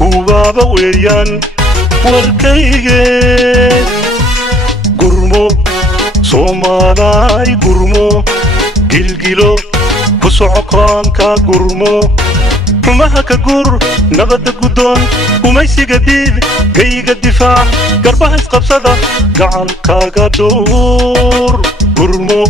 وبابا ويان والكيجي قرمو صومالاي قرمو جلجلو كسعقانكا قرمو حماها كقر نبت قدون وميسي قديد جيجا الدفاع قربها اسقب صدا قعل كاقدور قرمو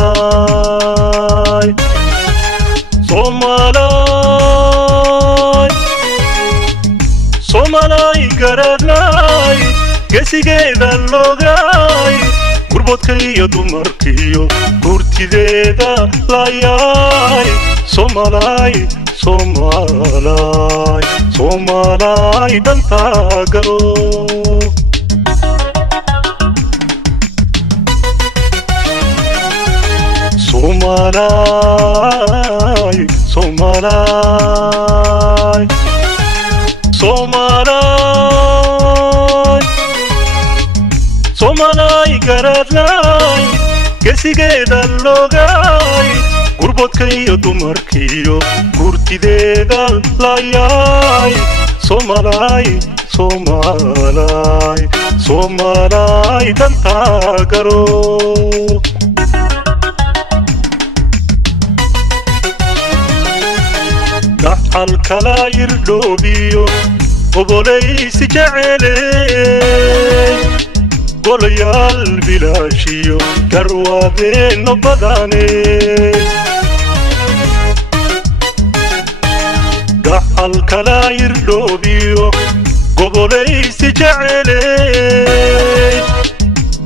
Somalay, Somalay, Somalay garanay, geesigeeda logay, gurbodkaiyo dumarkiyo gurtideeda layay, Somalay, Somalay, Somalay danta garo. Somalay, Somalay, Somalay, Somalay garanay, geesigeeda logay, gurbodkaiyo dumarkiyo gurtideeda layay, Somalay, Somalay, Somalay danta garo. الكلا يردوبيو وبوليس جعلي قولي البلاشيو كروابين نبضاني الكلا يردوبيو وبوليس جعلي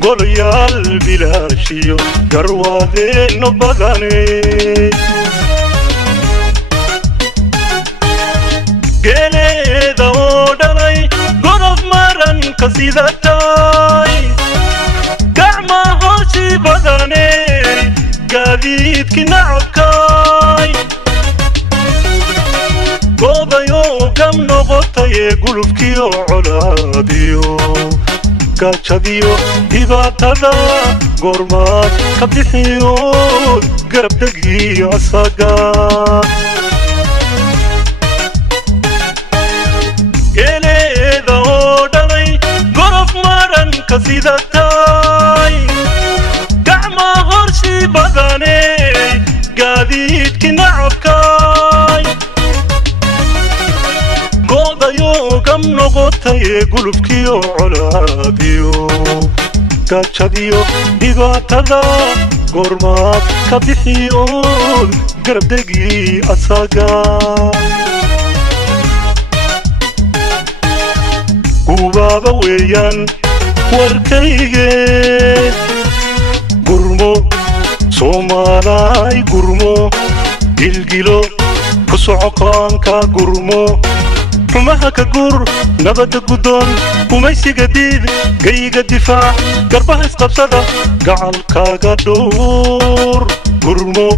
قولي البلاشيو كروابين نبضاني geeleeda oo dhalay gorof maran ka sidatay gacma hoosi badane gaadiidki nacabkay goobayo gam noqotaye gulufkiyo colaadiyo gaajadiyo dhibaatada goormaad ka bixiyo garabdegii asaga geeleeda oo dhalay gorof maran ka sidatay gacma horsi badane gaadiidki nacabkay goodayo gam noqotaye gulufkiyo colaadiyo gaajadiyo dhibaatada goormaad ka bixiyo garabdegii asaga وبابا ويان والكيجي قرمو صومالاي قرمو جلجلو كسعقانكا قرمو حماها كقر نبت قدون وميسي قديد جيجا الدفاع قربها اسقب صدا قعل كاقدور قرمو